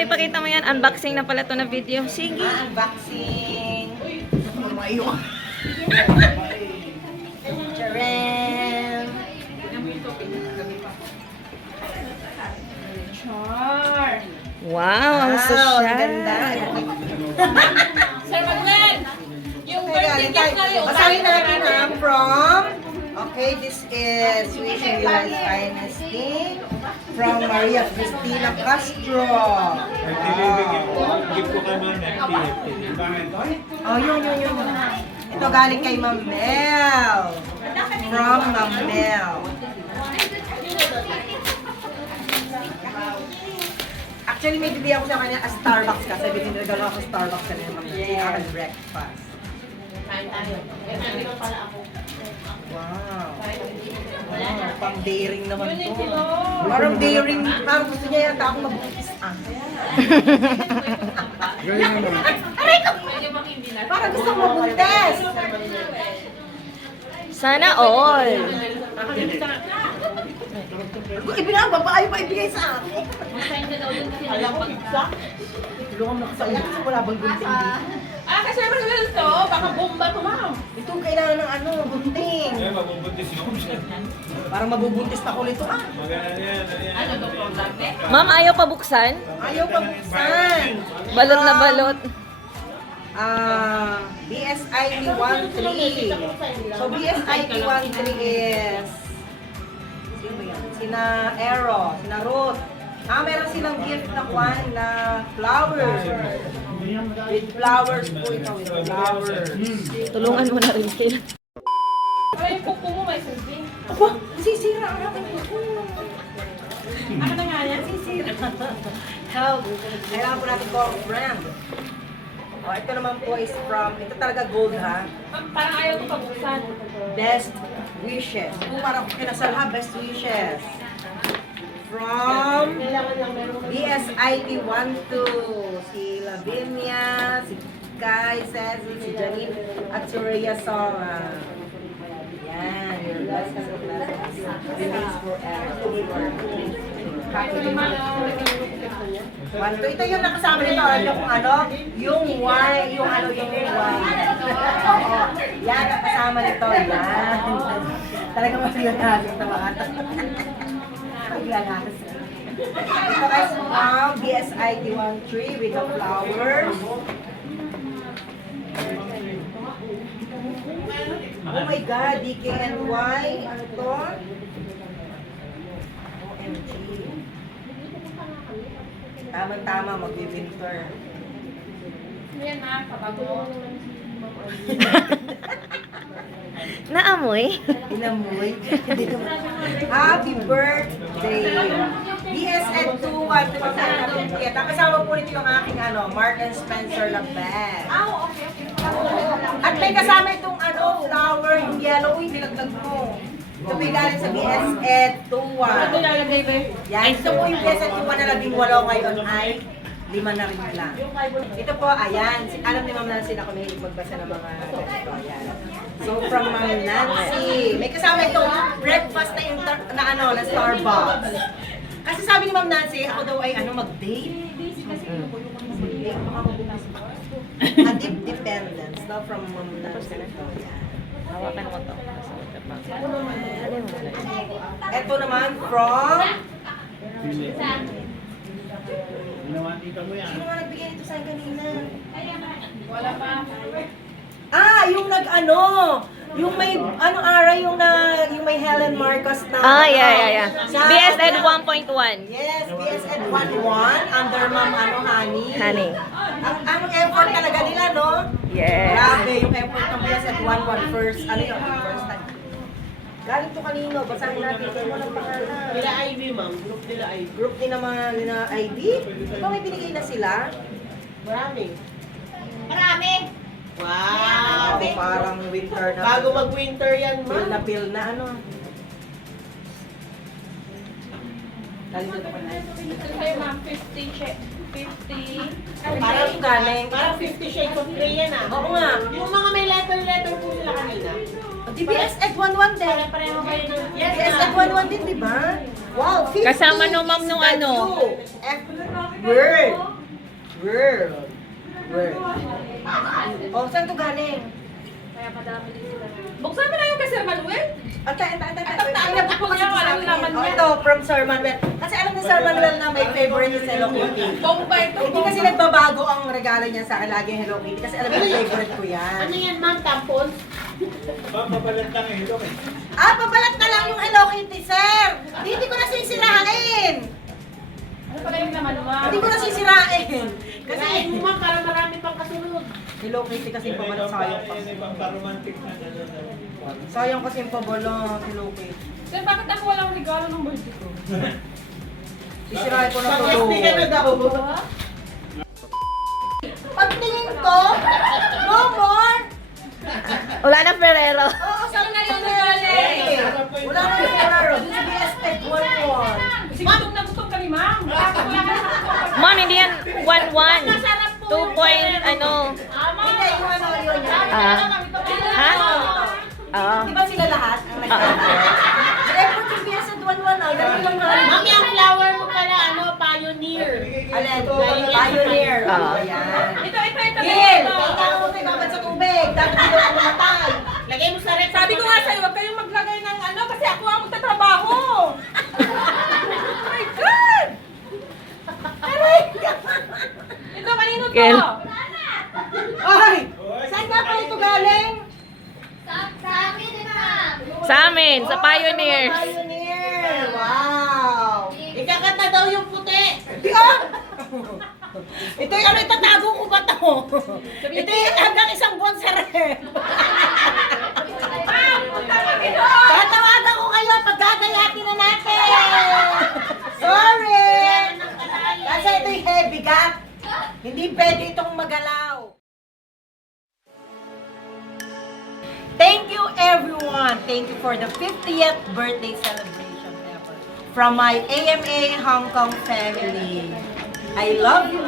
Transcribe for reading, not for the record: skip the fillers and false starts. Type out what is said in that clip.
Mama, ipakita mo yan. Unboxing na pala to na video. Sige. Unboxing. Charan! Char! Wow, ang social. Ganda. Sir Manuel, yung birthday Galing cake tayo. na yung Basahin natin ha, from... Okay, this is Sweet and Light Dynasty from Maria Cristina Castro. Gift ko kay Ma'am FT. Oh, yun. Ito galing kay Ma'am Mel. From Ma'am Mel. Actually, may bibigyan ako sa kanya a Starbucks ka. Sabi din regalo ako Starbucks kanina, Ma'am Mel. Yes. Breakfast. Wow. Pang daring naman to. Parang daring. Parang gusto niya yata akong mabukis. Parang gusto mo mabuntes. Sana all. Babae pa ibigay sa akin. Alam ko, pizza? Tulungan mo sa ulo. Wala bang gunting dito? Kasi Sir Manuel to, baka bomba to, ma'am. Ito kailangan ng ano, gunting. Eh, mabubuntis yung siya. Parang mabubuntis pa ko nito. Maganda yan. Ano to, program eh? Ma'am, ayaw pa buksan? Ayaw pa buksan. Balot na balot. BSIT 13. So BSIT 13 is sino ba yan? Sina Aero, sina Ruth. Meron silang gift na kwan na flowers. With flowers po ito, with flowers. Tulungan mo na rin kayo. Pero yung kuko mo may survey. Aba, sisira ang aking kuko. Ano na nga yan? Sisira. Help. Kailangan po natin call friend. Oh, ito naman po is from, ito talaga gold ha. Parang ayaw ko pabuksan. Best wishes. Parang kinasal ha, best wishes. From BSIT 12, si Lavinia, si Kai, Cecil, si Janine, at si Rhea Songa. Yan, your blessings and blessings. Remains forever. Happy one, two. Ito yung nakasama nito. Alam niyo kung ano? Yung wine. Yung ano, yung wine. Oo. Yan, nakasama nito. Yan. Talaga maglagas ito mga ito. Maglagas. Ito guys, from BSIT 13 with the flowers. Oh my God, DKNY. Ano to? OMG. Tama-tama, mag-winter. Yan na, kabago. Naamoy? Inamoy. Happy birthday! BSN 21, tumagkakapit. Ang kasama po nito yung aking Mark and Spencer na bag. At may kasama itong flower, yung yellow, yung dinagdag mo. Ito may galing sa BSN 21. Ano lalagay ba? Yan, ito po yung BSN 21 na 18 ngayon ay 5 na rin lang. Ito po, ayan. Alam ni Ma'am Nancy na kami magbasa ng mga ganito. Ayan. So, from Ma'am Nancy. May kasama itong breakfast na Starbucks. Kasi sabi ni Ma'am Nancy, ako daw ay mag-date. Kasi mag-date, baka mabukas pa. A deep dependence, no? From Ma'am Nancy. Ayan. Hawakan mo to. Ito naman from... Sino nga nagbigay nito sa akin kanina? Wala pa. Yung yung may yung may Helen Marcos na Yeah. Sa- BSN 1.1. Yes, BSN 11 under Ma'am Honey. Honey. Ang effort talaga nila, no? Yes. Grabe yung effort ng BSN 11 first first time. Galing to kanino, basahin natin kayo walang pangalan. Nila ID, ma'am. Group nila ID. Group din naman nila ID. Ikaw may binigay na sila? Marami. Marami. Wow! Ako parang winter na. Bago mag-winter yan, Pil na ma'am. pil na Galing to kanino. Ito sa'yo ma'am, 50 check. 50. Parang galing. Parang 50 Shades of Grey yan, ah. Oo nga. Yung mga may letter po sila kanina. Hindi GBS Egg 11 din. Pareho kayo ng... GBS Egg 11 din, di ba? Wow, 50. Kasama no, ma'am, nung ano? Word. Oh, saan to galing? Buksan mo na yung kay Sir Manuel. Ate. Ang po niya, walang laman Oh, niya. ito, from Sir Manuel. Kasi alam ni Sir Manuel na may favorite si Hello Kitty. Bomba ito. Hindi kasi nagbabago ang regalo niya sa akin, lagi yung Hello Kitty. Kasi alam mo, favorite ko yan. Ano yan, ma'am? Tampon? Ma'am, mapalat lang eh. Ito eh. Ah, pabalat na lang yung Hello Kitty, sir! Hindi ko na sisirain! Ano pala yung laman mo? Hindi ko na sisirain! Kasi, Kasi mo, ma'am, para marami pang kasunod. Hello Kitty kasi pabalat, sayang Yan kasi. ibang paromantic na ano. Sayang kasi yung pabalat, Hello Kitty. Sir, bakit ako walang regalo ng birthday ko? Sisirain ko na to. Pag-SP ka na daw. Pagtingin ko, no more! Wala na Ferrero. Oo, Saan na yung galing? nagaling? Wala na yung Ferrero. GBS Egg 11. Sige, gutom na gutom kami, ma'am. Wala ka na. Ma'am, hindi yan 1-1. 2 point, ano. Hindi, yung ano yun. Ha? Oo. Di ba sila lahat ang nagkakaroon? Eh, kung GBS Egg 11 na, ganun lang nga. Ma'am, yung flower mo pala, ano, pioneer. Alin? Pioneer. Oo. Ayan. Ito. Gil! Kailangan mo tayo babad sa tubig. Dapat hindi ako mamatay. Lagay mo sa rep. Sabi ko nga sa'yo, huwag kayong maglagay ng ano kasi ako ang magtatrabaho. Oh my God! Ito, kanino to? Kel. Ay! Saan nga pa ito galing? Sa amin, sa Pioneer. Pioneer! Wow! Ikakata daw yung puti. Ito yung ano, itatago ko ba ito? Ito yung hanggang isang buwan sa rep. Tatawagan ko kayo pag gagayatin na natin. Sorry! Kasi ito yung heavy gat. Hindi pwede itong magalaw. Thank you everyone. Thank you for the 50th birthday celebration ever. From my AMA Hong Kong family. I love you.